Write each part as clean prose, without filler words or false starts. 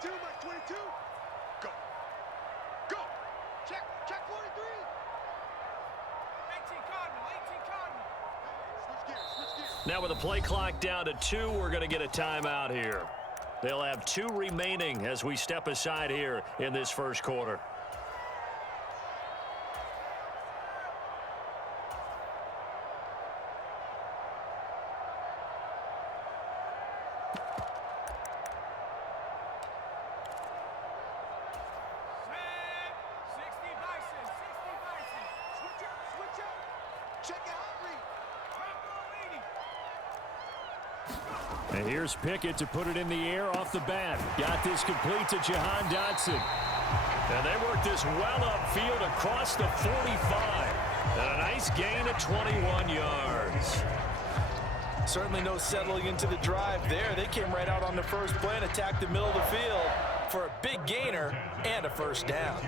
22, Mike 22. Go. Go. Check 43. 18 Cardinal, 18 Cardinal. Switch gears. Now with the play clock down to 2, we're going to get a timeout here. They'll have 2 remaining as we step aside here in this first quarter. And here's Pickett to put it in the air off the bat. Got this complete to Jahan Dotson. And they work this well upfield across the 45. And a nice gain of 21 yards. Certainly no settling into the drive there. They came right out on the first play and attacked the middle of the field for a big gainer and a first down.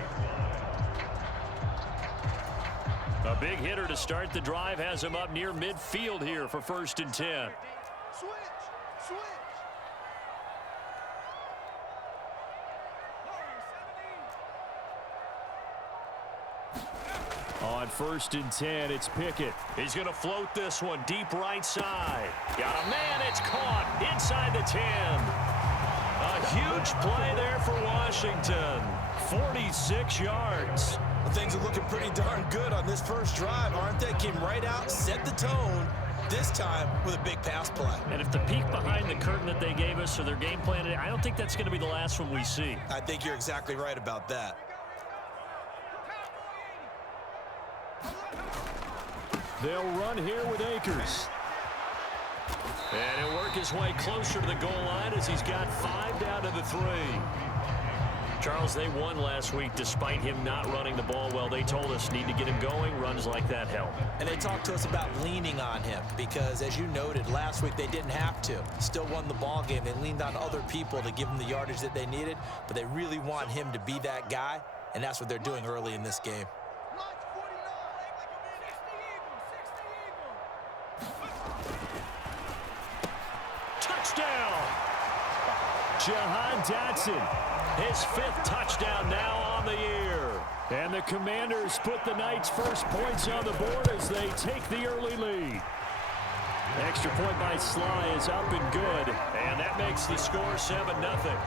A big hitter to start the drive has him up near midfield here for 1st and 10. Switch. On 1st and 10, it's Pickett. He's going to float this one deep right side. Got a man. It's caught inside the 10. A huge play there for Washington. 46 yards. Well, things are looking pretty darn good on this first drive, aren't they? Came right out, set the tone, this time with a big pass play. And if the peek behind the curtain that they gave us or their game plan, I don't think that's going to be the last one we see. I think you're exactly right about that. They'll run here with Akers. And he'll work his way closer to the goal line as he's got 5 down to the 3. Charles, they won last week despite him not running the ball well. They told us need to get him going. Runs like that help. And they talked to us about leaning on him because, as you noted, last week they didn't have to. Still won the ball game. They leaned on other people to give them the yardage that they needed, but they really want him to be that guy, and that's what they're doing early in this game. Touchdown! Jahan Dotson. His 5th touchdown now on the year. And the Commanders put the Knights' first points on the board as they take the early lead. Extra point by Sly is up and good. And that makes the score 7-0.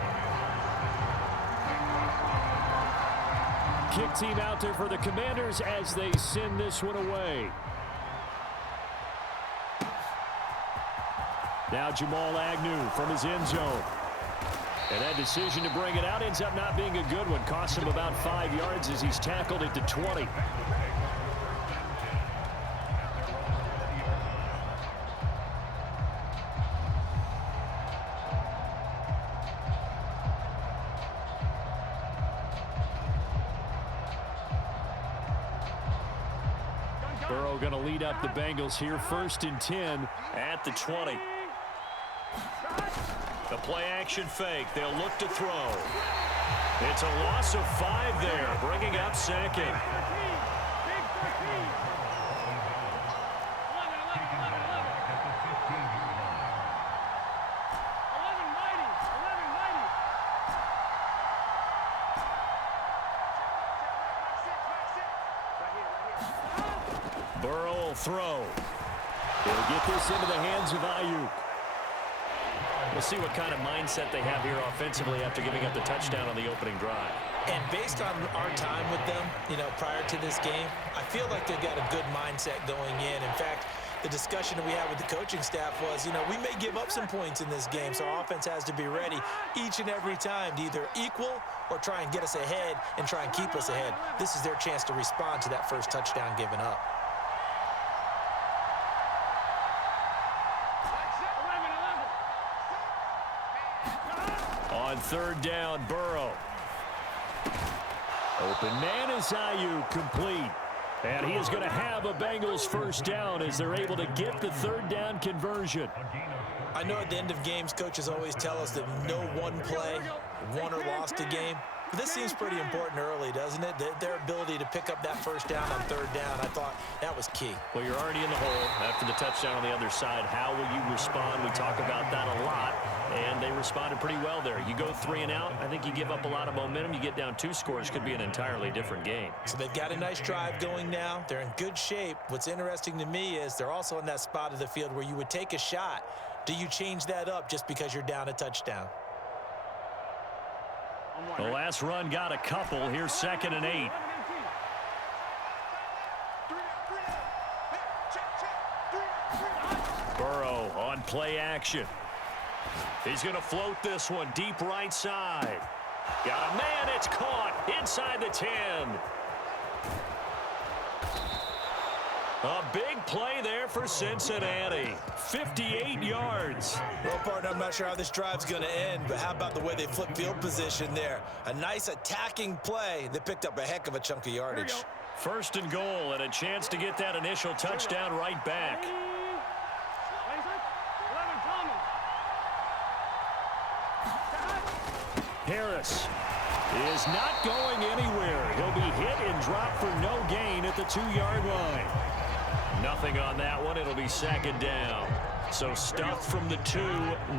Kick team out there for the Commanders as they send this one away. Now Jamal Agnew from his end zone. And that decision to bring it out ends up not being a good one. Costs him about 5 yards as he's tackled at the 20. Burrow going to lead up the Bengals here, 1st and 10 at the 20. The play action fake. They'll look to throw. It's a loss of 5 there, bringing up 2nd. Burrow will throw. They'll get this into the hands of Ayuk. We'll see what kind of mindset they have here offensively after giving up the touchdown on the opening drive. And based on our time with them, prior to this game, I feel like they've got a good mindset going in. In fact, the discussion that we had with the coaching staff was, we may give up some points in this game, so our offense has to be ready each and every time to either equal or try and get us ahead and try and keep us ahead. This is their chance to respond to that first touchdown given up. On 3rd down, Burrow. Open man is Ayuk, complete. And he is going to have a Bengals first down as they're able to get the 3rd down conversion. I know at the end of games, coaches always tell us that no one play won or lost a game. This seems pretty important early, doesn't it? Their ability to pick up that first down on third down, I thought that was key. Well, you're already in the hole after the touchdown on the other side. How will you respond? We talk about that a lot, and they responded pretty well there. You go 3 and out, I think you give up a lot of momentum. You get down 2 scores, could be an entirely different game. So they've got a nice drive going now. They're in good shape. What's interesting to me is they're also in that spot of the field where you would take a shot. Do you change that up just because you're down a touchdown? The last run got a couple. Here's 2nd and 8. 3 down, 3 down. Hey, check. 3 down. Burrow on play action. He's going to float this one deep right side. Got a man. It's caught inside the 10. A big play there for Cincinnati. 58 yards. Well, partner, I'm not sure how this drive's going to end, but how about the way they flip field position there? A nice attacking play. They picked up a heck of a chunk of yardage. 1st and goal, and a chance to get that initial touchdown right back. Harris is not going anywhere. He'll be hit and dropped for no gain at the 2-yard line. Nothing on that one. It'll be 2nd down. So stuff from the 2.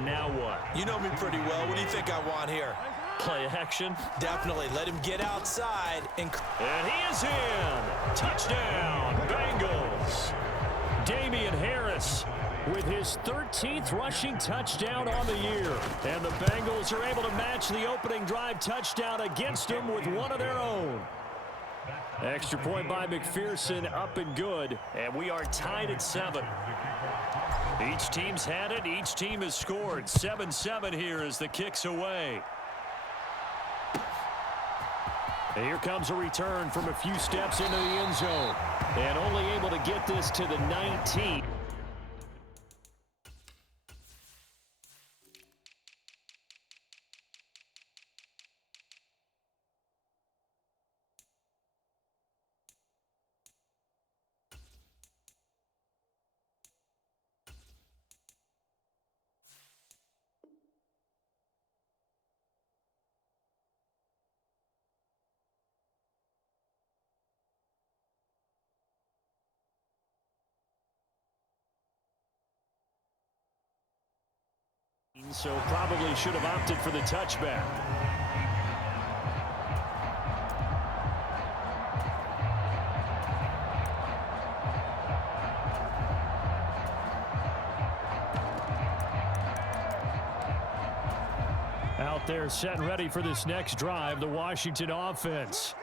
Now what? You know me pretty well. What do you think I want here? Play action. Definitely. Let him get outside. And he is in. Touchdown, Bengals. Damian Harris with his 13th rushing touchdown on the year. And the Bengals are able to match the opening drive touchdown against them with one of their own. Extra point by McPherson, up and good. And we are tied at 7. Each team's had it. Each team has scored. 7-7 here as the kick's away. And here comes a return from a few steps into the end zone. And only able to get this to the 19. So probably should have opted for the touchback. Out there set and ready for this next drive, the Washington offense.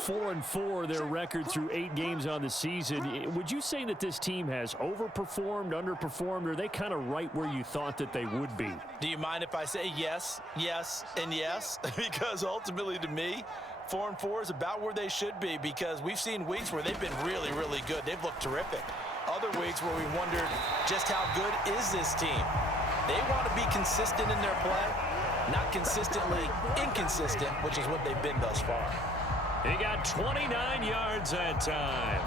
4-4 their record through 8 games on the season. Would you say that this team has overperformed, underperformed, or are they kind of right where you thought that they would be? Do you mind if I say yes, yes, and yes? Because ultimately to me, 4-4 is about where they should be, because we've seen weeks where they've been really, really good. They've looked terrific. Other weeks where we wondered just how good is this team? They want to be consistent in their play, not consistently inconsistent, which is what they've been thus far. He got 29 yards that time.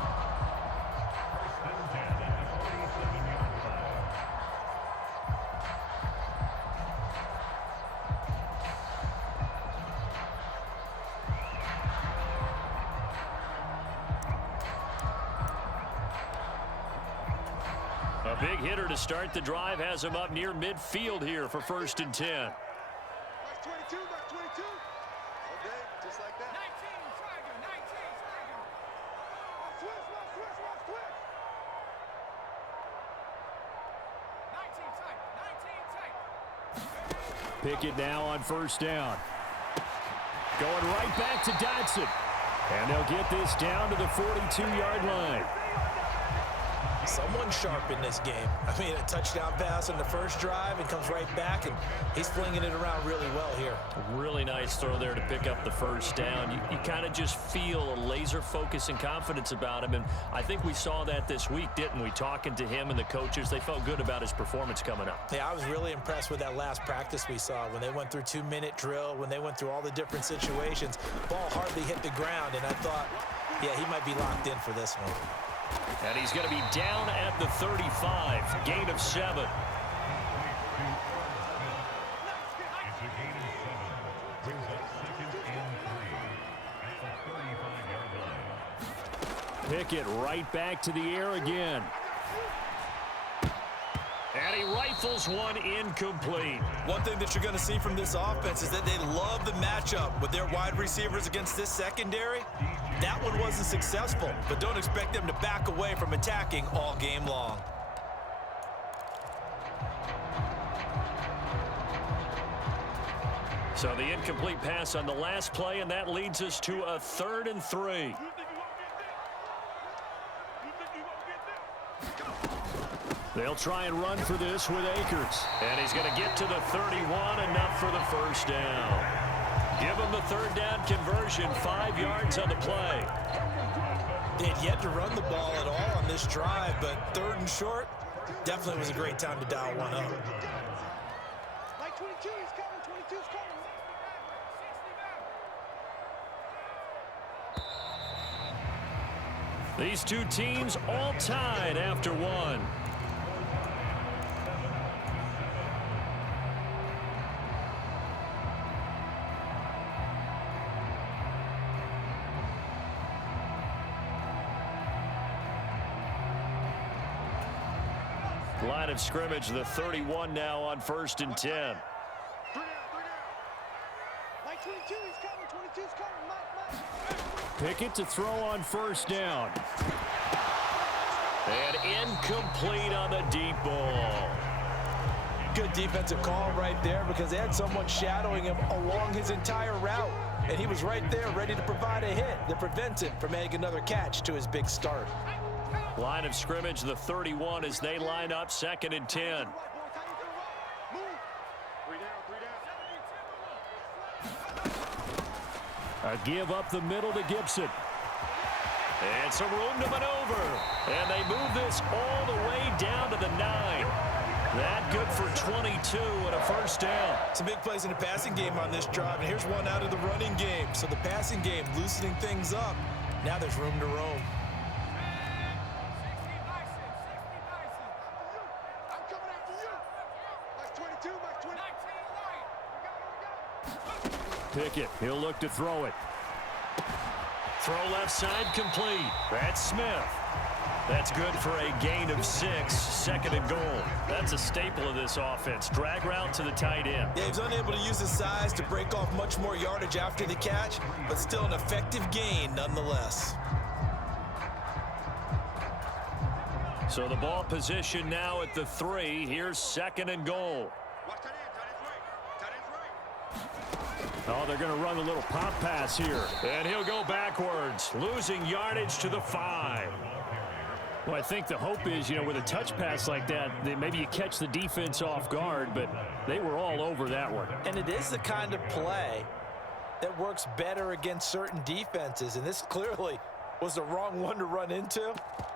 A big hitter to start the drive has him up near midfield here for 1st and 10. Back 22, back 22. Okay, just like that. 19, Tiger, 19, Tiger. Switch. 19, Tiger, 19, Tiger. Pickett now on 1st down. Going right back to Dotson. And they'll get this down to the 42-yard line. Someone sharp in this game. I mean, a touchdown pass on the first drive and comes right back, and he's flinging it around really well here. Really nice throw there to pick up the 1st down. You kind of just feel a laser focus and confidence about him, and I think we saw that this week, didn't we? Talking to him and the coaches, they felt good about his performance coming up. Yeah, I was really impressed with that last practice we saw when they went through 2-minute drill, when they went through all the different situations. Ball hardly hit the ground, and I thought, yeah, he might be locked in for this one. And he's going to be down at the 35, gain of 7. Pickett right back to the air again. And he rifles one incomplete. One thing that you're going to see from this offense is that they love the matchup with their wide receivers against this secondary. That one wasn't successful, but don't expect them to back away from attacking all game long. So the incomplete pass on the last play, and that leads us to a 3rd and 3. They'll try and run for this with Akers. And he's going to get to the 31, enough for the first down. Give him the 3rd down conversion, 5 yards on the play. They had yet to run the ball at all on this drive, but 3rd and short definitely was a great time to dial one up. Like 22, he's coming, 22's coming. These two teams all tied after one. Line of scrimmage, the 31 now on 1st and 10. 3 down. Like 22, he's coming, 22's coming. Mike. Pickett to throw on 1st down. And incomplete on the deep ball. Good defensive call right there because they had someone shadowing him along his entire route. And he was right there ready to provide a hit that prevents him from making another catch to his big start. Line of scrimmage, the 31 as they line up 2nd and 10. Move. 3 down. A give up the middle to Gibson. And some room to maneuver. And they move this all the way down to the 9. That good for 22 and a 1st down. Some big plays in the passing game on this drive, and here's one out of the running game. So the passing game loosening things up. Now there's room to roam. I'm coming after you. Like 22, like 20. Pickett, he'll look to throw it. Throw left side complete. That's Smith. That's good for a gain of 6, 2nd and goal. That's a staple of this offense. Drag route to the tight end. Yeah, he's unable to use his size to break off much more yardage after the catch, but still an effective gain nonetheless. So the ball position now at the 3. Here's 2nd and goal. Watch tight end, tight end's right. Oh, they're going to run a little pop pass here. And he'll go backwards, losing yardage to the 5. Well, I think the hope is, with a touch pass like that, maybe you catch the defense off guard, but they were all over that one. And it is the kind of play that works better against certain defenses, and this clearly was the wrong one to run into.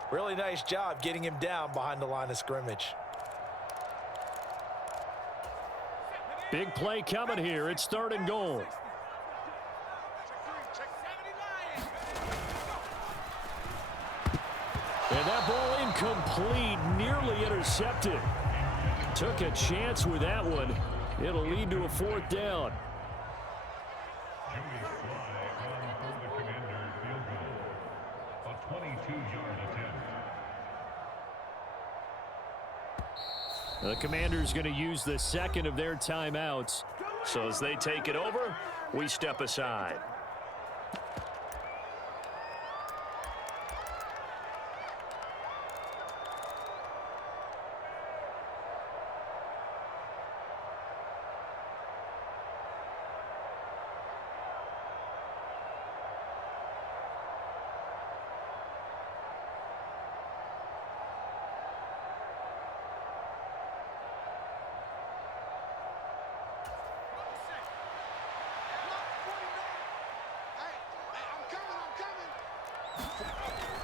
Really nice job getting him down behind the line of scrimmage. Big play coming here. It's 3rd and goal. And that ball incomplete, nearly intercepted. Took a chance with that one. It'll lead to a 4th down. The Commanders going to use the 2nd of their timeouts. So as they take it over, we step aside.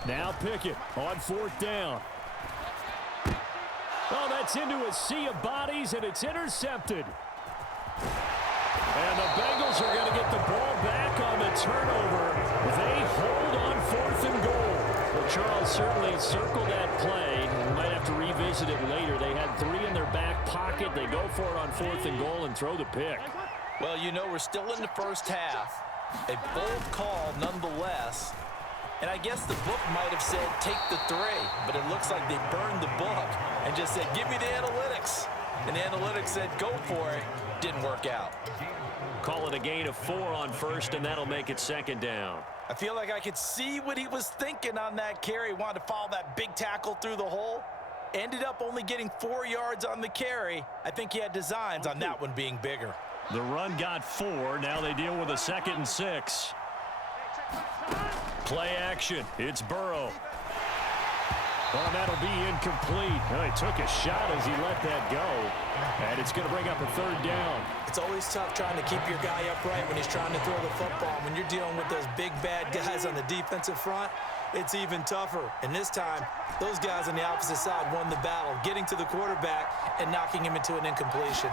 Now Pickett on 4th down. Oh, that's into a sea of bodies, and it's intercepted. And the Bengals are going to get the ball back on the turnover. They hold on 4th and goal. Well, Charles, certainly circle that play. We might have to revisit it later. They had 3 in their back pocket. They go for it on 4th and goal and throw the pick. Well, we're still in the first half. A bold call nonetheless. And I guess the book might have said, take the 3, but it looks like they burned the book and just said, give me the analytics. And the analytics said, go for it. Didn't work out. Call it a gain of 4 on first, and that'll make it second down. I feel like I could see what he was thinking on that carry. Wanted to follow that big tackle through the hole. Ended up only getting 4 yards on the carry. I think he had designs on that one being bigger. The run got 4. Now they deal with a 2nd and 6. Play action. It's Burrow. Well, that'll be incomplete. Well, he took a shot as he let that go. And it's going to bring up a 3rd down. It's always tough trying to keep your guy upright when he's trying to throw the football. When you're dealing with those big, bad guys on the defensive front, it's even tougher. And this time, those guys on the opposite side won the battle, getting to the quarterback and knocking him into an incompletion.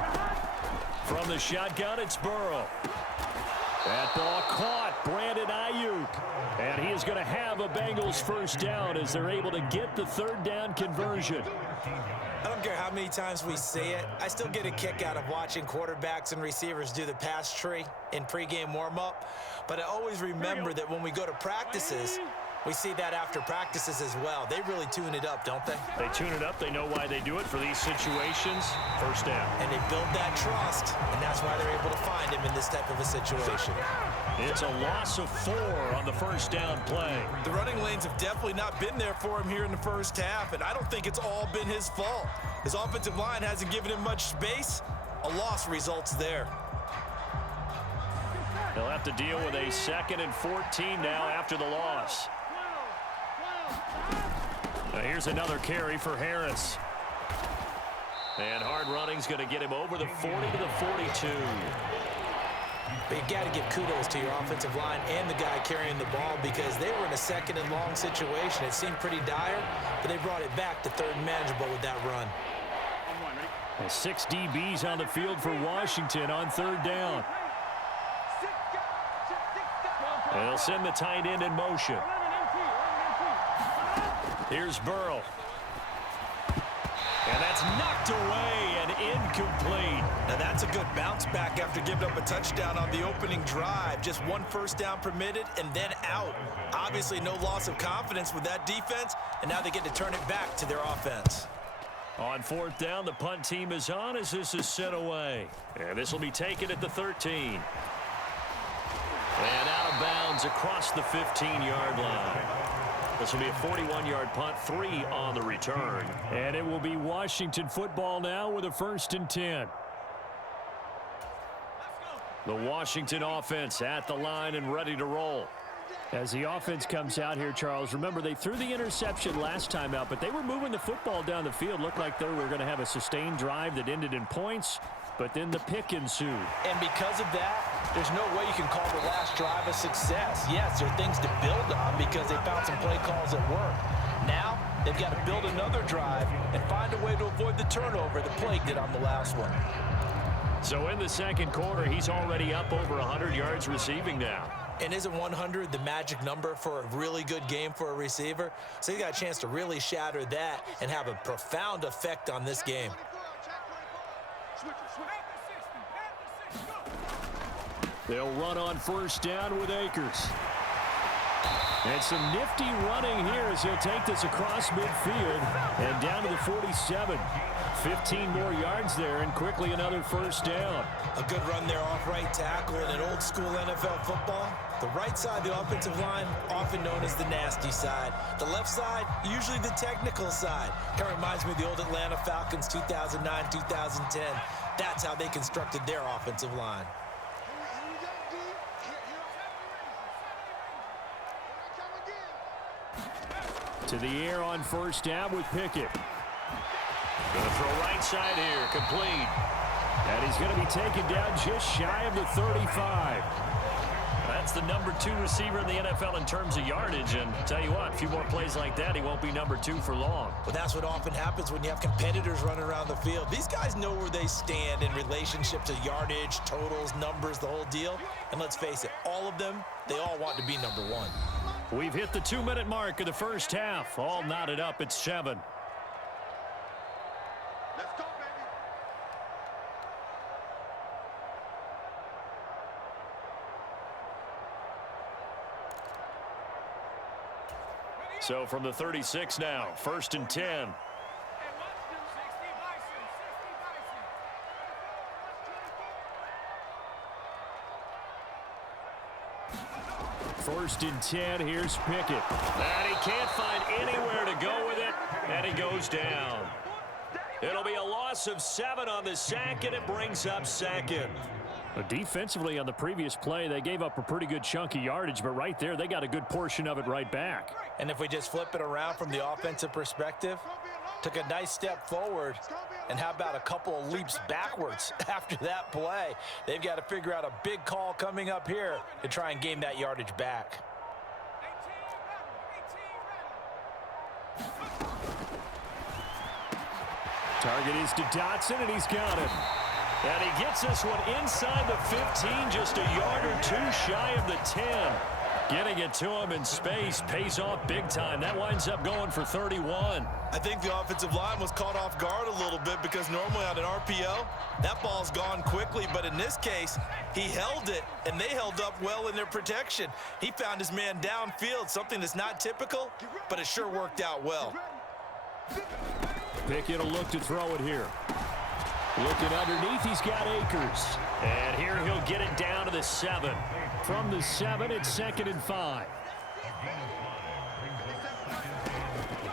From the shotgun, it's Burrow. That ball caught. Brandon Ayuk. And he is going to have a Bengals 1st down as they're able to get the 3rd down conversion. I don't care how many times we say it. I still get a kick out of watching quarterbacks and receivers do the pass tree in pregame warm-up. But I always remember that when we go to practices, we see that after practices as well. They really tune it up, don't they? They tune it up. They know why they do it for these situations. 1st down. And they build that trust, and that's why they're able to find him in this type of a situation. It's a loss of 4 on the 1st down play. The running lanes have definitely not been there for him here in the 1st half, and I don't think it's all been his fault. His offensive line hasn't given him much space. A loss results there. They'll have to deal with a 2nd and 14 now after the loss. Now here's another carry for Harris. And hard running's going to get him over the 40 to the 42. But you got to give kudos to your offensive line and the guy carrying the ball because they were in a 2nd and long situation. It seemed pretty dire, but they brought it back to 3rd and manageable with that run. 6 DBs on the field for Washington on 3rd down. And they'll send the tight end in motion. Here's Burrow. And that's knocked away and incomplete. Now that's a good bounce back after giving up a touchdown on the opening drive. Just 1 first down permitted and then out. Obviously no loss of confidence with that defense, and now they get to turn it back to their offense. On 4th down, the punt team is on as this is sent away. And this will be taken at the 13. And out of bounds across the 15-yard line. This will be a 41-yard punt, 3 on the return. And it will be Washington football now with a 1st and 10. The Washington offense at the line and ready to roll. As the offense comes out here, Charles, remember they threw the interception last time out, but they were moving the football down the field. Looked like they were going to have a sustained drive that ended in points, but then the pick ensued. And because of that, there's no way you can call the last drive a success. Yes, there are things to build on because they found some play calls that work. Now, they've got to build another drive and find a way to avoid the turnover that plagued it on the last one. So in the 2nd quarter, he's already up over 100 yards receiving now. And isn't 100 the magic number for a really good game for a receiver? So he got a chance to really shatter that and have a profound effect on this game. They'll run on 1st down with Akers. And some nifty running here as he'll take this across midfield and down to the 47. 15 more yards there and quickly another 1st down. A good run there off right tackle in an old school NFL football. The right side of the offensive line, often known as the nasty side. The left side, usually the technical side. Kind of reminds me of the old Atlanta Falcons 2009, 2010. That's how they constructed their offensive line. To the air on 1st down with Pickett. Going to throw right side here, complete. And he's going to be taken down just shy of the 35. That's the number 2 receiver in the NFL in terms of yardage. And tell you what, a few more plays like that, he won't be number 2 for long. Well, that's what often happens when you have competitors running around the field. These guys know where they stand in relationship to yardage, totals, numbers, the whole deal. And let's face it, all of them, they all want to be number 1. We've hit the 2-minute mark of the 1st half. All knotted up at 7. Let's go, baby. So from the 36 now, 1st and 10. First and 10, here's Pickett. And he can't find anywhere to go with it, and he goes down. It'll be a loss of 7 on the sack, and it brings up 2nd. Defensively on the previous play, they gave up a pretty good chunk of yardage, but right there, they got a good portion of it right back. And if we just flip it around from the offensive perspective, took a nice step forward, and how about a couple of leaps backwards after that play? They've got to figure out a big call coming up here to try and gain that yardage back. Target is to Dotson, and he's got it. And he gets this one inside the 15, just a yard or 2 shy of the 10. Getting it to him in space pays off big time. That winds up going for 31. I think the offensive line was caught off guard a little bit because normally on an RPO, that ball's gone quickly. But in this case, he held it, and they held up well in their protection. He found his man downfield, something that's not typical, but it sure worked out well. Pickett will look to throw it here. Looking underneath, he's got Akers. And here he'll get it down to the 7. From the 7, it's 2nd and 5.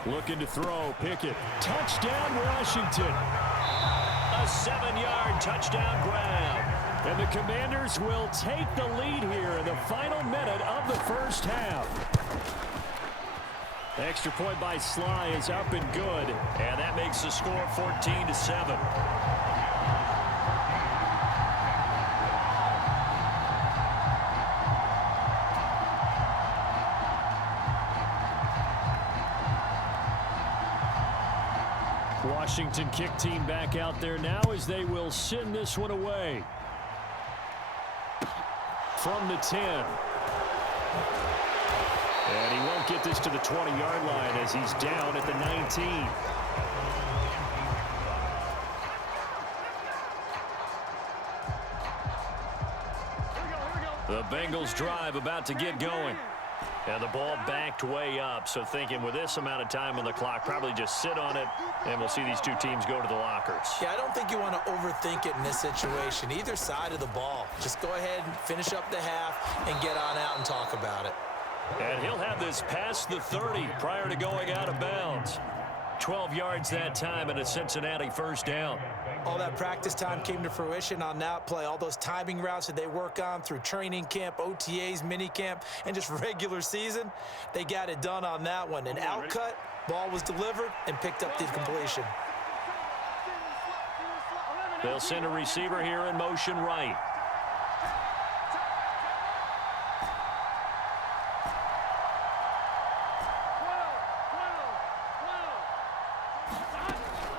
Looking to throw, Pickett. Touchdown, Washington. A 7-yard touchdown grab. And the Commanders will take the lead here in the final minute of the first half. Extra point by Sly is up and good. And that makes the score 14-7. Washington kick team back out there now as they will send this one away. From the 10. And he won't get this to the 20-yard line as he's down at the 19. The Bengals drive about to get going. And the ball backed way up, so thinking with this amount of time on the clock, probably just sit on it, and we'll see these two teams go to the lockers. Yeah, I don't think you want to overthink it in this situation, either side of the ball. Just go ahead and finish up the half and get on out and talk about it. And he'll have this past the 30 prior to going out of bounds. 12 yards that time and a Cincinnati first down. All that practice time came to fruition on that play. All those timing routes that they work on through training camp, OTAs, minicamp, and just regular season, they got it done on that one. An outcut, ball was delivered, and picked up the completion. They'll send a receiver here in motion right.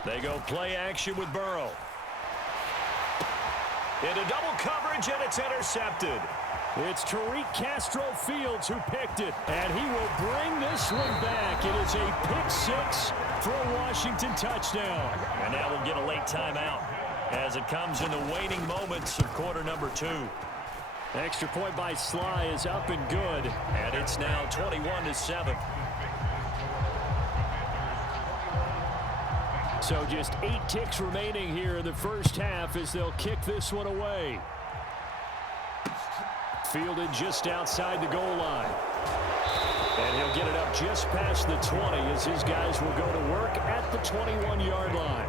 They go play action with Burrow. Into double coverage, and it's intercepted. It's Tariq Castro-Fields who picked it, and he will bring this one back. It is a pick-6 for a Washington touchdown. And now we'll get a late timeout as it comes in the waning moments of quarter number 2. Extra point by Sly is up and good. And it's now 21-7. So just 8 ticks remaining here in the first half as they'll kick this one away. Fielded just outside the goal line. And he'll get it up just past the 20 as his guys will go to work at the 21-yard line.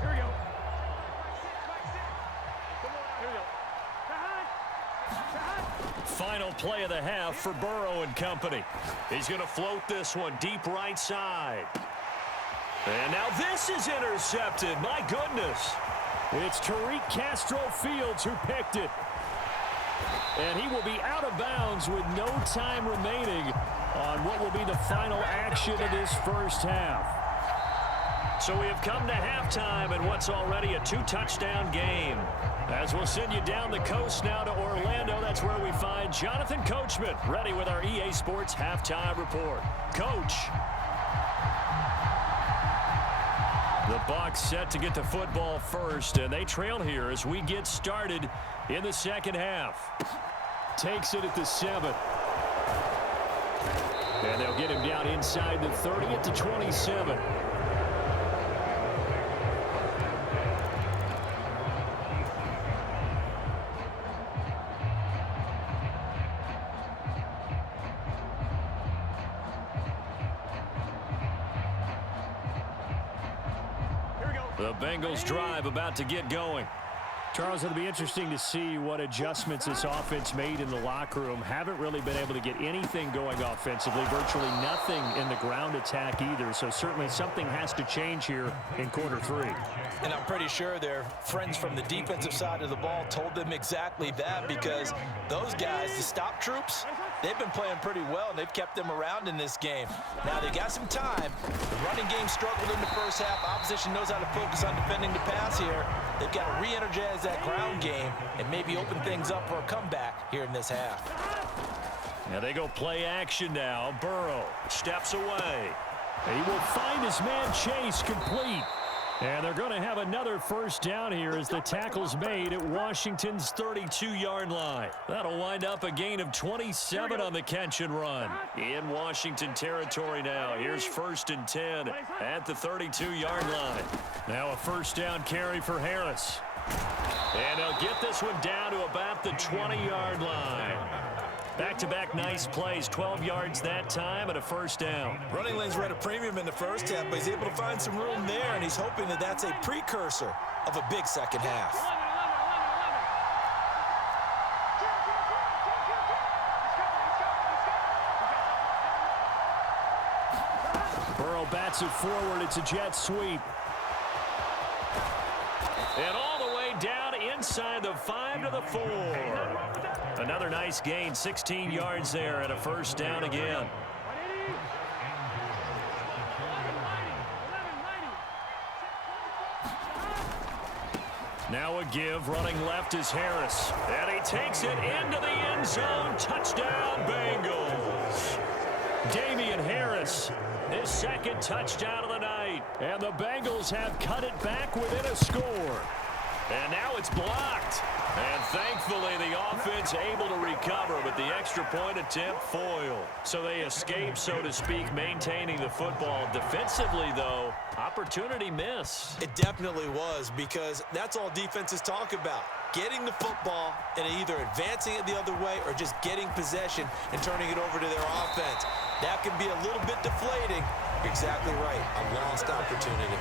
Here we go. Final play of the half for Burrow and company. He's going to float this one deep right side. And now this is intercepted. My goodness. It's Tariq Castro-Fields who picked it. And he will be out of bounds with no time remaining on what will be the final action of this first half. So we have come to halftime in what's already a 2-touchdown game. As we'll send you down the coast now to Orlando, that's where we find Jonathan Coachman ready with our EA Sports Halftime Report. Coach. The Bucs set to get the football first, and they trail here as we get started in the second half. takes it at the 7. And they'll get him down inside the 30 at the 27. The Bengals drive about to get going. Charles, it'll be interesting to see what adjustments this offense made in the locker room. Haven't really been able to get anything going offensively, virtually nothing in the ground attack either. So certainly something has to change here in quarter 3. And I'm pretty sure their friends from the defensive side of the ball told them exactly that, because those guys, the stop troops, they've been playing pretty well, and they've kept them around in this game. Now, they got some time. The running game struggled in the first half. Opposition knows how to focus on defending the pass here. They've got to re-energize that ground game and maybe open things up for a comeback here in this half. Now they go play action now. Burrow steps away. He will find his man Chase complete. And they're going to have another first down here as the tackle's made at Washington's 32-yard line. That'll wind up a gain of 27 on the catch and run. In Washington territory now. Here's 1st and 10 at the 32-yard line. Now a first down carry for Harris. And they'll get this one down to about the 20-yard line. Back-to-back nice plays, 12 yards that time and a first down. Running lanes were at a premium in the first half, but he's able to find some room there, and he's hoping that that's a precursor of a big second half. Burrow bats it forward. It's a jet sweep. And all the way down inside the 5 to the 4. Another nice gain, 16 yards there and a first down again. Now a give, running left is Harris. And he takes it into the end zone. Touchdown, Bengals. Damian Harris, his second touchdown of the night. And the Bengals have cut it back within a score. And now it's blocked. And thankfully, the offense able to recover, but the extra point attempt foiled. So they escape, so to speak, maintaining the football. Defensively, though, opportunity miss. It definitely was, because that's all defenses talk about. Getting the football and either advancing it the other way or just getting possession and turning it over to their offense. That can be a little bit deflating. You're exactly right. A lost opportunity.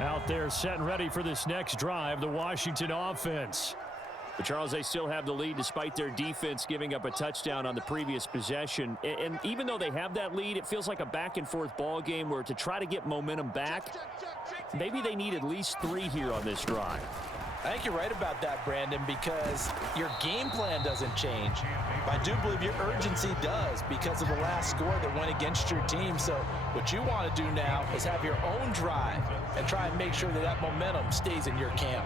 Out there set and ready for this next drive, the Washington offense. But Charles, they still have the lead despite their defense giving up a touchdown on the previous possession. And even though they have that lead, it feels like a back-and-forth ball game where to try to get momentum back, maybe they need at least 3 here on this drive. I think you're right about that, Brandon, because your game plan doesn't change. I do believe your urgency does because of the last score that went against your team. So what you want to do now is have your own drive and try and make sure that that momentum stays in your camp.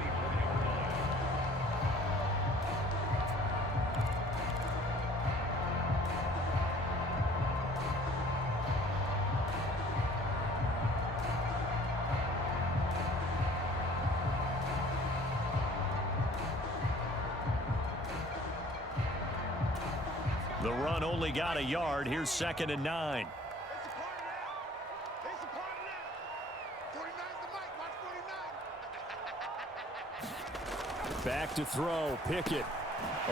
The run only got a yard. Here's 2nd and 9. Back to throw. Pickett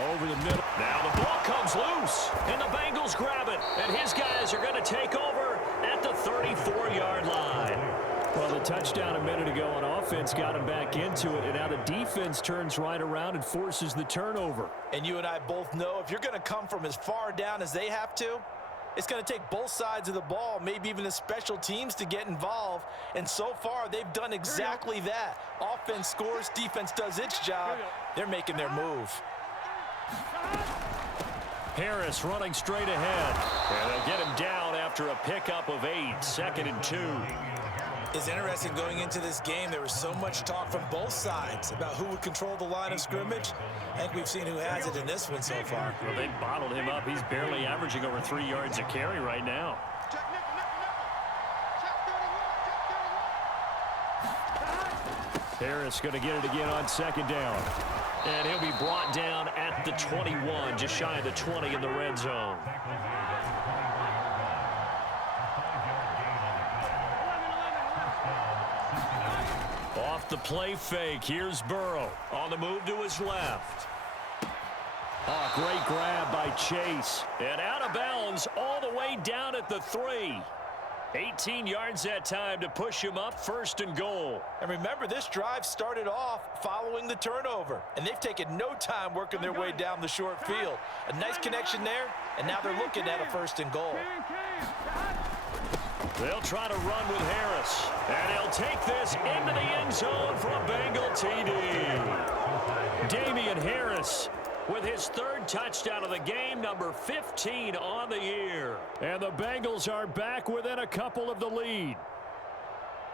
over the middle. Now the ball comes loose, and the Bengals grab it. And his guys are going to take over at the 34-yard line. Well, the touchdown a minute ago on offense got him back into it, and now the defense turns right around and forces the turnover. And you and I both know if you're going to come from as far down as they have to, it's going to take both sides of the ball, maybe even the special teams, to get involved. And so far, they've done exactly that. Offense scores, defense does its job. They're making their move. Harris running straight ahead. And they'll get him down after a pickup of 8. 2nd and 2. It's interesting going into this game. There was so much talk from both sides about who would control the line of scrimmage. I think we've seen who has it in this one so far. Well, they bottled him up. He's barely averaging over 3 yards a carry right now. Harris going to get it again on 2nd down. And he'll be brought down at the 21, just shy of the 20 in the red zone. Off the play fake, here's Burrow on the move to his left. Oh, great grab by Chase. And out of bounds all the way down at the 3. 18 yards that time to push him up, 1st and goal. And remember, this drive started off following the turnover, and they've taken no time working their way down the short field. A nice connection there, and now they're looking at a 1st and goal. They'll try to run with Harris, and he'll take this into the end zone for a Bengal TD. Damian Harris with his 3rd touchdown of the game, number 15 on the year. And the Bengals are back within a couple of the lead.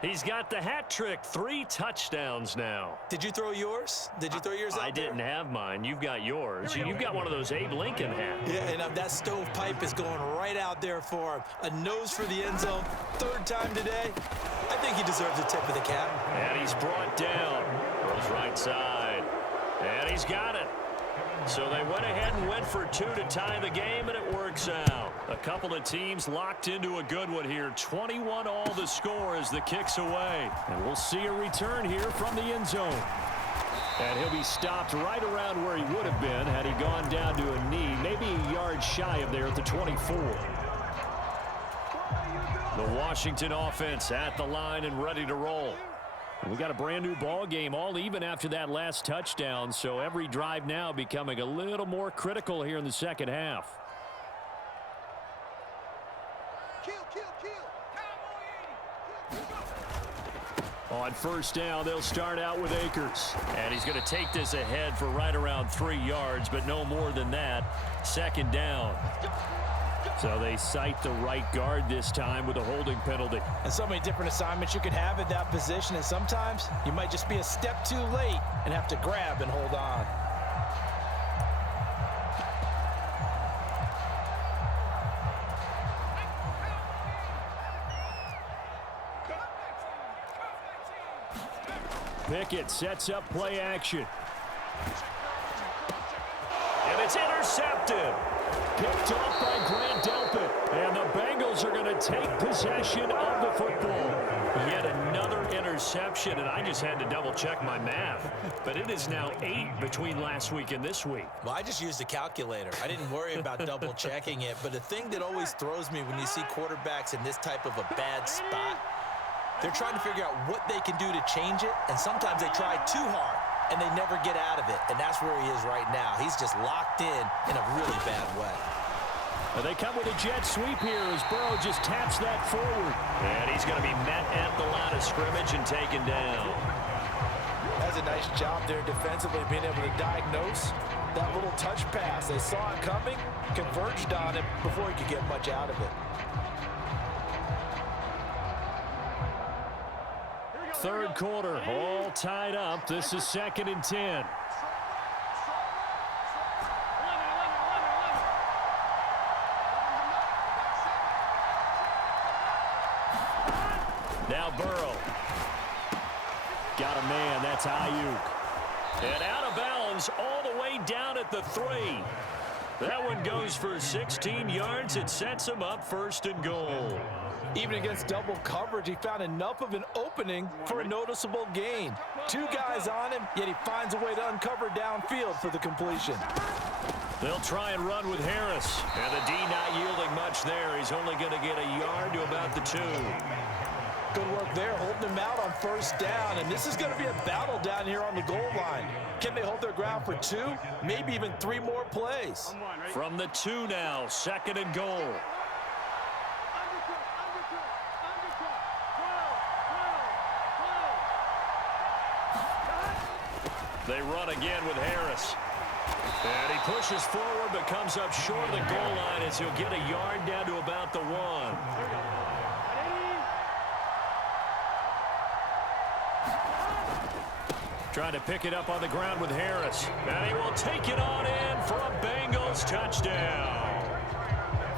He's got the hat trick, 3 touchdowns now. Did you throw yours? Did you throw yours out I there? didn't have mine. You've got yours. You've got one of those Abe Lincoln hats. Yeah, and that stovepipe is going right out there for him. A nose for the end zone. 3rd time today. I think he deserves a tip of the cap. And he's brought down. Goes right side. And he's got it. So they went ahead and went for 2 to tie the game, and it works out. A couple of teams locked into a good one here. 21 all the score as the kick's away. And we'll see a return here from the end zone. And he'll be stopped right around where he would have been had he gone down to a knee, maybe a yard shy of there at the 24. The Washington offense at the line and ready to roll. We got a brand new ball game, all even after that last touchdown, so every drive now becoming a little more critical here in the second half. On 1st down, they'll start out with Akers. And he's going to take this ahead for right around 3 yards, but no more than that. 2nd down. So they cite the right guard this time with a holding penalty. And so many different assignments you could have at that position, and sometimes you might just be a step too late and have to grab and hold on. Pickett sets up play action. And it's intercepted. Picked off by Grant Delpit. And the Bengals are going to take possession of the football. Yet another interception, and I just had to double-check my math. But it is now 8 between last week and this week. Well, I just used a calculator. I didn't worry about double-checking it. But the thing that always throws me when you see quarterbacks in this type of a bad spot, they're trying to figure out what they can do to change it, and sometimes they try too hard, and they never get out of it, and that's where he is right now. He's just locked in a really bad way. And they come with a jet sweep here as Burrow just taps that forward. And he's going to be met at the line of scrimmage and taken down. That's a nice job there defensively, being able to diagnose that little touch pass. They saw it coming, converged on it before he could get much out of it. 3rd quarter, all tied up. This is 2nd and 10. Now Burrow. Got a man, that's Ayuk. And out of bounds all the way down at the 3. That one goes for 16 yards. It sets him up 1st and goal. Even against double coverage, he found enough of an opening for a noticeable gain. 2 guys on him, yet he finds a way to uncover downfield for the completion. They'll try and run with Harris. And the D not yielding much there. He's only going to get a yard to about the 2. Good work there, holding him out on 1st down. And this is going to be a battle down here on the goal line. Can they hold their ground for 2, maybe even 3 more plays? From the 2 now, 2nd and goal. They run again with Harris. And he pushes forward but comes up short of the goal line as he'll get a yard down to about the 1. Trying to pick it up on the ground with Harris. And he will take it on in for a Bengals touchdown.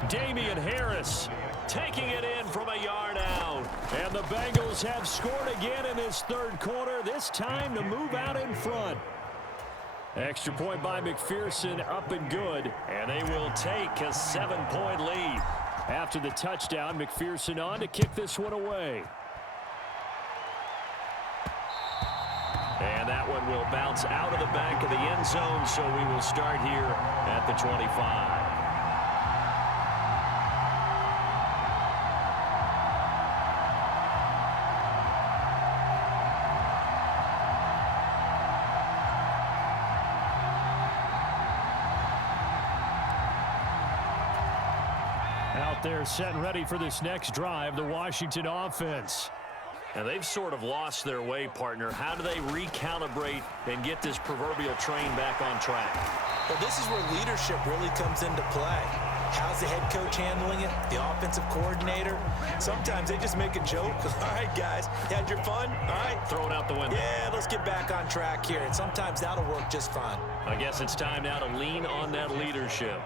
Damian Harris taking it in from a yard out. And the Bengals have scored again in this third quarter, this time to move out in front. Extra point by McPherson, up and good. And they will take a 7-point lead. After the touchdown, McPherson on to kick this one away. And that one will bounce out of the back of the end zone, so we will start here at the 25. Out there set and ready for this next drive, the Washington offense. And they've sort of lost their way, partner. How do they recalibrate and get this proverbial train back on track? Well, this is where leadership really comes into play. How's the head coach handling it? The offensive coordinator? Sometimes they just make a joke. All right, guys, you had your fun? All right. Throw it out the window. Yeah, let's get back on track here. And sometimes that'll work just fine. I guess it's time now to lean on that leadership.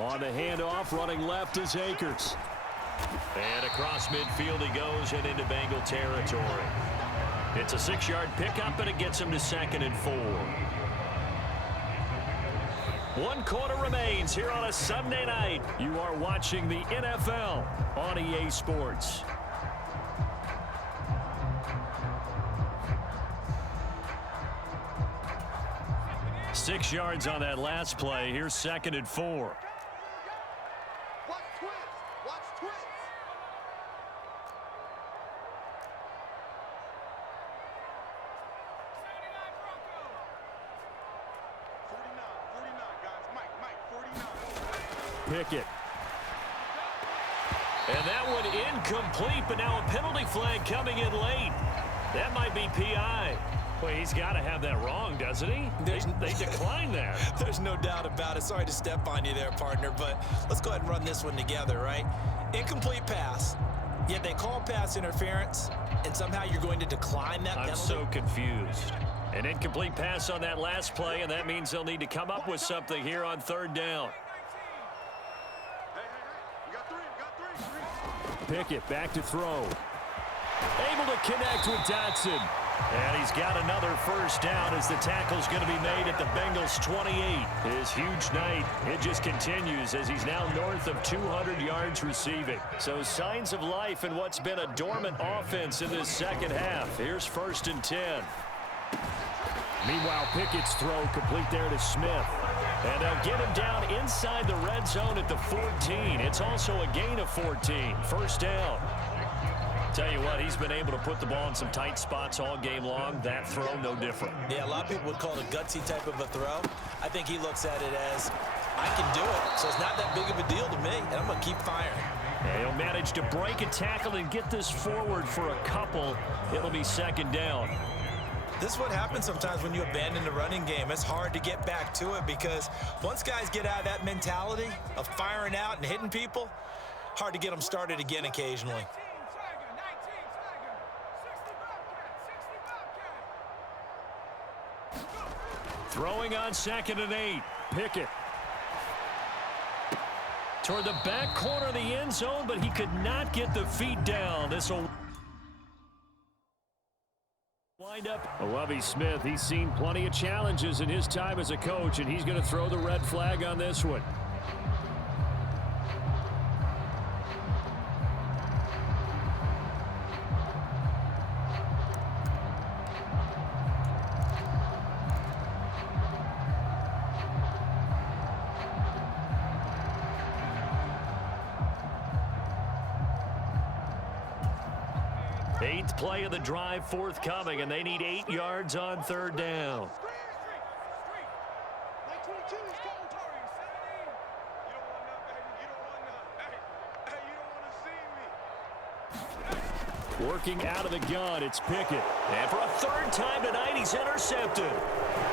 On the handoff, running left is Akers. And across midfield he goes and into Bengal territory. It's a 6-yard pickup, and it gets him to 2nd and 4. 1 quarter remains here on a Sunday night. You are watching the NFL on EA Sports. Six yards on that last play. Here's 2nd and 4. Pickett. And that one incomplete, but now a penalty flag coming in late. That might be PI. Well, he's got to have that wrong, doesn't he? They declined that. There's no doubt about it. Sorry to step on you there, partner, but let's go ahead and run this one together, right? Incomplete pass, yet they call pass interference, and somehow you're going to decline that penalty? I'm so confused. An incomplete pass on that last play, and that means they'll need to come up with something here on 3rd down. Pickett back to throw. Able to connect with Dotson. And he's got another 1st down as the tackle's going to be made at the Bengals 28. His huge night, it just continues as he's now north of 200 yards receiving. So signs of life in what's been a dormant offense in this second half. Here's 1st and 10. Meanwhile, Pickett's throw complete there to Smith. And they'll get him down inside the red zone at the 14. It's also a gain of 14. 1st down. Tell you what, he's been able to put the ball in some tight spots all game long. That throw, no different. Yeah, a lot of people would call it a gutsy type of a throw. I think he looks at it as, I can do it, so it's not that big of a deal to me, and I'm going to keep firing. And he'll manage to break a tackle and get this forward for a couple. It'll be 2nd down. This is what happens sometimes when you abandon the running game. It's hard to get back to it because once guys get out of that mentality of firing out and hitting people, hard to get them started again occasionally. Throwing on 2nd and 8. Pickett. Toward the back corner of the end zone, but he could not get the feet down. This will wind up. Lovie Smith, he's seen plenty of challenges in his time as a coach, and he's going to throw the red flag on this one. Eighth play of the drive forthcoming, and they need 8 yards on 3rd down. Working out of the gun, it's Pickett. And for a third time tonight, he's intercepted.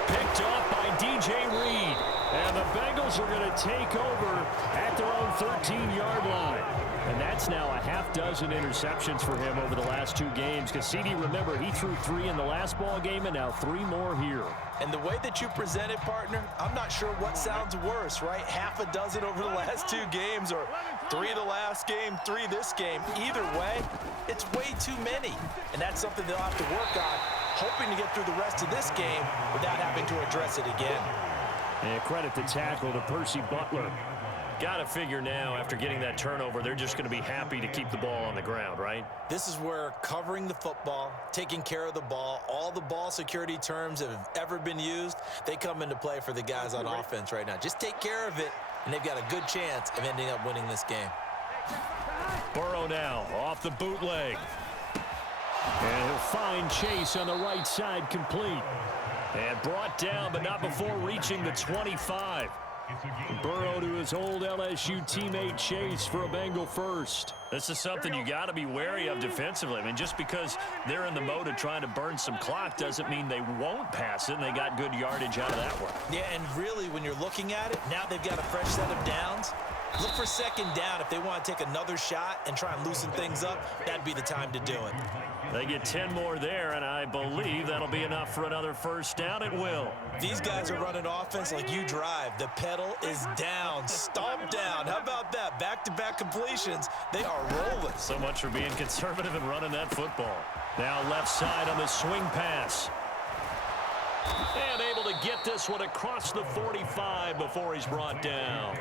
Picked off by DJ Reed. And the Bengals are going to take over at their own 13-yard line. And that's now a half dozen interceptions for him over the last 2 games. Because CD, remember, he threw 3 in the last ball game and now 3 more here. And the way that you present it, partner, I'm not sure what sounds worse, right? Half a dozen over the last 2 games or 3 the last game, 3 this game. Either way, it's way too many. And that's something they'll have to work on, hoping to get through the rest of this game without having to address it again. And credit the tackle to Percy Butler. Got to figure now, after getting that turnover, they're just going to be happy to keep the ball on the ground, right? This is where covering the football, taking care of the ball, all the ball security terms that have ever been used, they come into play for the guys on offense right now. Just take care of it, and they've got a good chance of ending up winning this game. Burrow now off the bootleg. And he'll find Chase on the right side, complete. And brought down, but not before reaching the 25. Burrow to his old LSU teammate Chase for a Bengal first. This is something you got to be wary of defensively. I mean, just because they're in the mode of trying to burn some clock doesn't mean they won't pass it, and they got good yardage out of that one. Yeah, and really, when you're looking at it, now they've got a fresh set of downs. Look for second down. If they want to take another shot and try and loosen things up, that'd be the time to do it. They get 10 more there, and I believe that'll be enough for another first down. It will. These guys are running offense like you drive. The pedal is down, stomp down. How about that? Back-to-back completions. They are rolling. So much for being conservative and running that football. Now left side on the swing pass. And able to get this one across the 45 before he's brought down.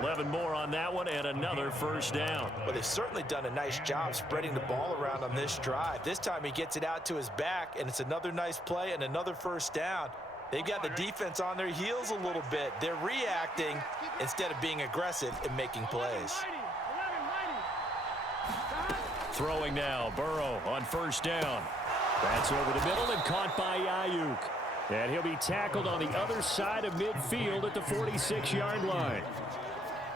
11 more on that one and another first down. Well, they've certainly done a nice job spreading the ball around on this drive. This time he gets it out to his back, and it's another nice play and another first down. They've got the defense on their heels a little bit. They're reacting instead of being aggressive and making plays. Throwing now, Burrow on first down. That's over the middle and caught by Ayuk. And he'll be tackled on the other side of midfield at the 46-yard line.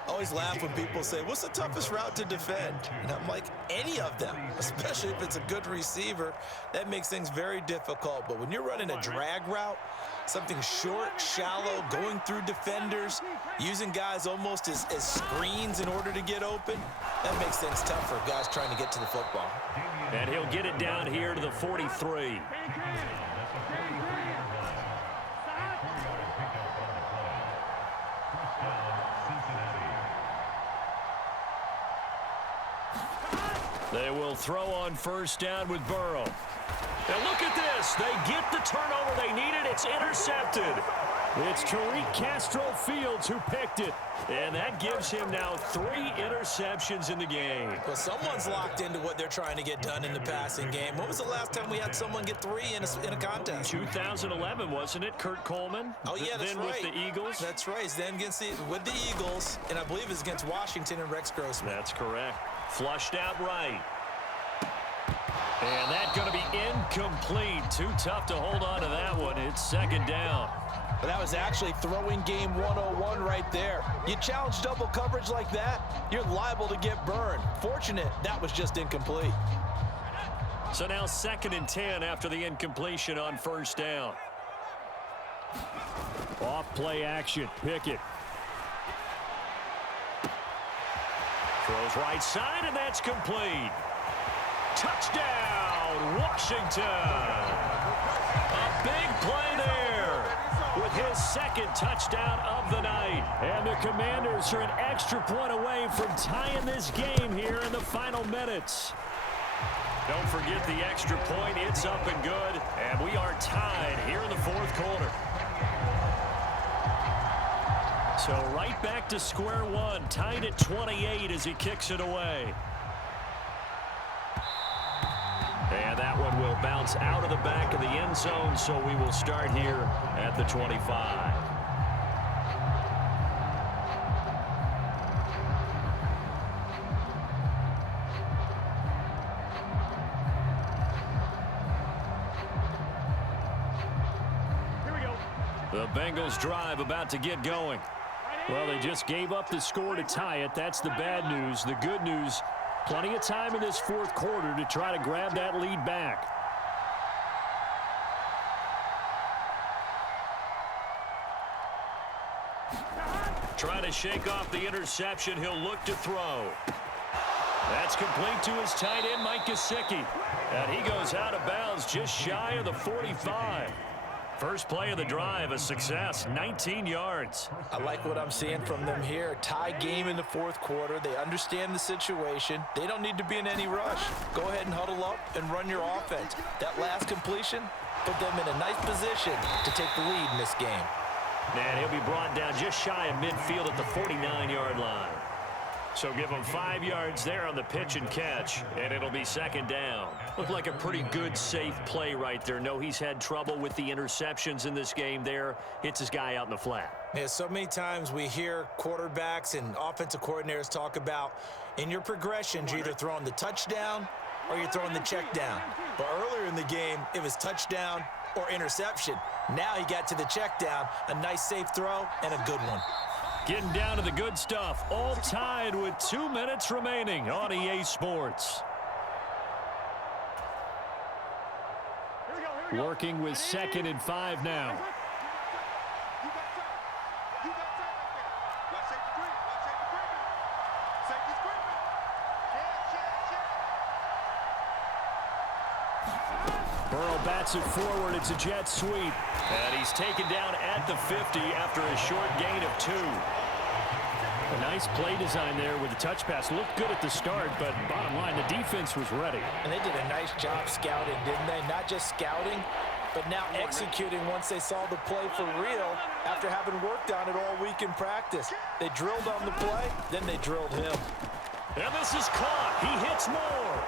Always laugh when people say, what's the toughest route to defend? And I'm like, any of them, especially if it's a good receiver. That makes things very difficult. But when you're running a drag route, something short, shallow, going through defenders, using guys almost as screens in order to get open, that makes things tough for guys trying to get to the football. And he'll get it down here to the 43. They will throw on first down with Burrow. And look at this. They get the turnover they needed. It's intercepted. It's Tariq Castro-Fields who picked it. And that gives him now 3 interceptions in the game. Well, someone's locked into what they're trying to get done in the passing game. When was the last time we had someone get 3 in a contest? 2011, wasn't it? Kurt Coleman? Oh, yeah, that's then right. With the Eagles? That's right. Then with the Eagles, and I believe it's against Washington and Rex Grossman. That's correct. Flushed out right. And that's going to be incomplete. Too tough to hold on to that one. It's second down. But that was actually throwing game 101 right there. You challenge double coverage like that, you're liable to get burned. Fortunate, that was just incomplete. So now 2nd and 10 after the incompletion on first down. Off play action, Pickett. Throws right side, and that's complete. Touchdown, Washington. A big play there with his 2nd touchdown of the night. And the Commanders are an extra point away from tying this game here in the final minutes. Don't forget the extra point. It's up and good. And we are tied here in the 4th quarter. So right back to square one, tied at 28 as he kicks it away. And that one will bounce out of the back of the end zone, so we will start here at the 25. Here we go. The Bengals drive about to get going. Well, they just gave up the score to tie it. That's the bad news. The good news, Plenty of time in this fourth quarter to try to grab that lead back. Trying to shake off the interception. He'll look to throw. That's complete to his tight end, Mike Gesicki. And he goes out of bounds just shy of the 45. First play of the drive, a success, 19 yards. I like what I'm seeing from them here. Tie game in the fourth quarter. They understand the situation. They don't need to be in any rush. Go ahead and huddle up and run your offense. That last completion put them in a nice position to take the lead in this game. And he'll be brought down just shy of midfield at the 49-yard line. So give him 5 yards there on the pitch and catch, and it'll be second down. Looked like a pretty good, safe play right there. No, he's had trouble with the interceptions in this game there. Hits his guy out in the flat. Yeah, so many times we hear quarterbacks and offensive coordinators talk about in your progressions, you're either throwing the touchdown or you're throwing the check down. But earlier in the game, it was touchdown or interception. Now he got to the check down, a nice safe throw, and a good one. Getting down to the good stuff, all tied with 2 minutes remaining on EA Sports. Working with 2nd and 5 now. Burrow bats it forward. It's a jet sweep. And he's taken down at the 50 after a short gain of 2. A nice play design there with the touch pass. Looked good at the start, but bottom line, the defense was ready. And they did a nice job scouting, didn't they? Not just scouting, but now executing once they saw the play for real after having worked on it all week in practice. They drilled on the play, then they drilled him. And this is caught. He hits more.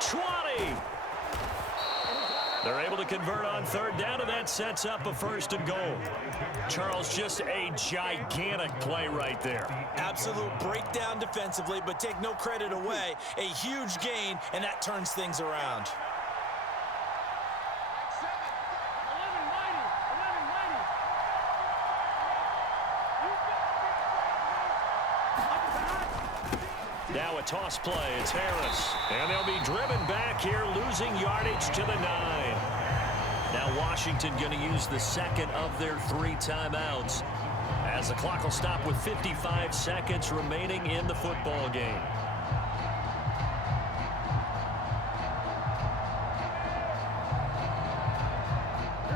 20. They're able to convert on third down, and that sets up a 1st and goal. Charles, just a gigantic play right there. Absolute breakdown defensively, but take no credit away. A huge gain, and that turns things around. Now a toss play. It's Harris. And they'll be driven back here, losing yardage to the 9. Now Washington going to use the second of their 3 timeouts, as the clock will stop with 55 seconds remaining in the football game.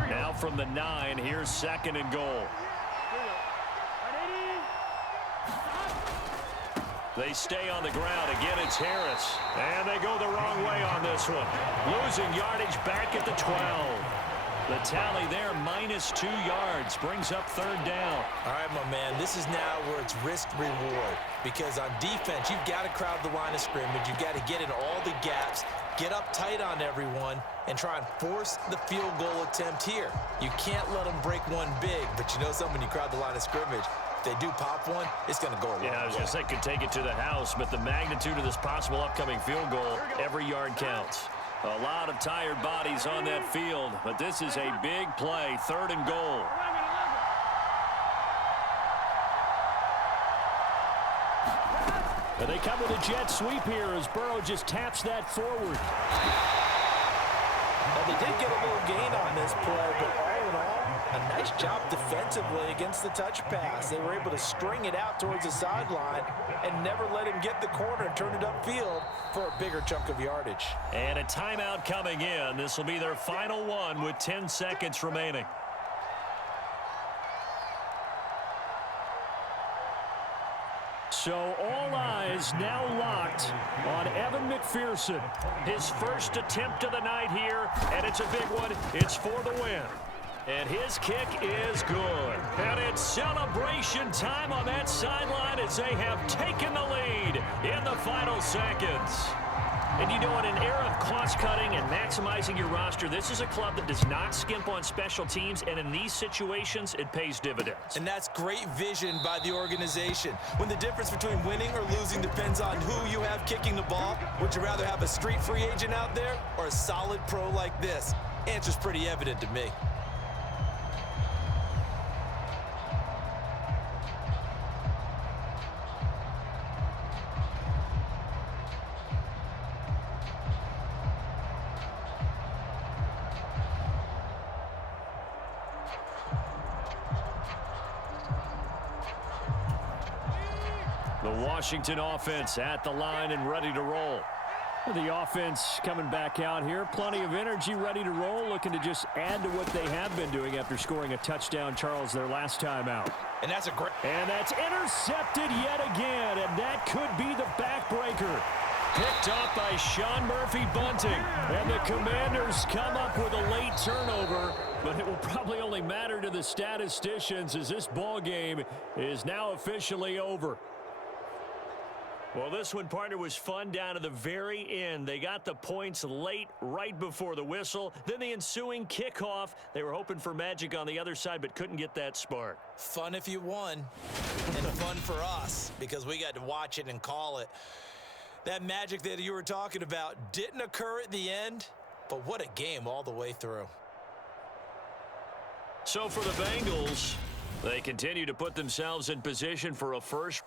Now from the 9, here's 2nd and goal. They stay on the ground. Again, it's Harris. And they go the wrong way on this one. Losing yardage back at the 12. The tally there, -2 yards, brings up 3rd down. All right, my man, this is now where it's risk-reward. Because on defense, you've got to crowd the line of scrimmage. You've got to get in all the gaps, get up tight on everyone, and try and force the field goal attempt here. You can't let them break one big, but you know something, when you crowd the line of scrimmage, if they do pop one, it's going to go a long way. Yeah, I was going to say, could take it to the house, but the magnitude of this possible upcoming field goal, every yard counts. A lot of tired bodies on that field, but this is a big play, 3rd and goal. And they come with a jet sweep here as Burrow just taps that forward. Now, they did get a little gain on this play, but all in all, a nice job defensively against the touch pass. They were able to string it out towards the sideline and never let him get the corner and turn it upfield for a bigger chunk of yardage. And a timeout coming in. This will be their final one with 10 seconds remaining. So all eyes now locked on Evan McPherson. His first attempt of the night here, and it's a big one. It's for the win. And his kick is good. And it's celebration time on that sideline as they have taken the lead in the final seconds. And you know, in an era of cost-cutting and maximizing your roster, this is a club that does not skimp on special teams, and in these situations, it pays dividends. And that's great vision by the organization. When the difference between winning or losing depends on who you have kicking the ball, would you rather have a street free agent out there or a solid pro like this? Answer's pretty evident to me. The Washington offense at the line and ready to roll. The offense coming back out here. Plenty of energy, ready to roll, looking to just add to what they have been doing after scoring a touchdown, Charles, their last time out. And that's And that's intercepted yet again, and that could be the backbreaker. Picked up by Sean Murphy-Bunting. And the Commanders come up with a late turnover, but it will probably only matter to the statisticians as this ball game is now officially over. Well, this one, partner, was fun down to the very end. They got the points late, right before the whistle. Then the ensuing kickoff. They were hoping for magic on the other side, but couldn't get that spark. Fun if you won, and fun for us because we got to watch it and call it. That magic that you were talking about didn't occur at the end, but what a game all the way through. So for the Bengals, they continue to put themselves in position for a first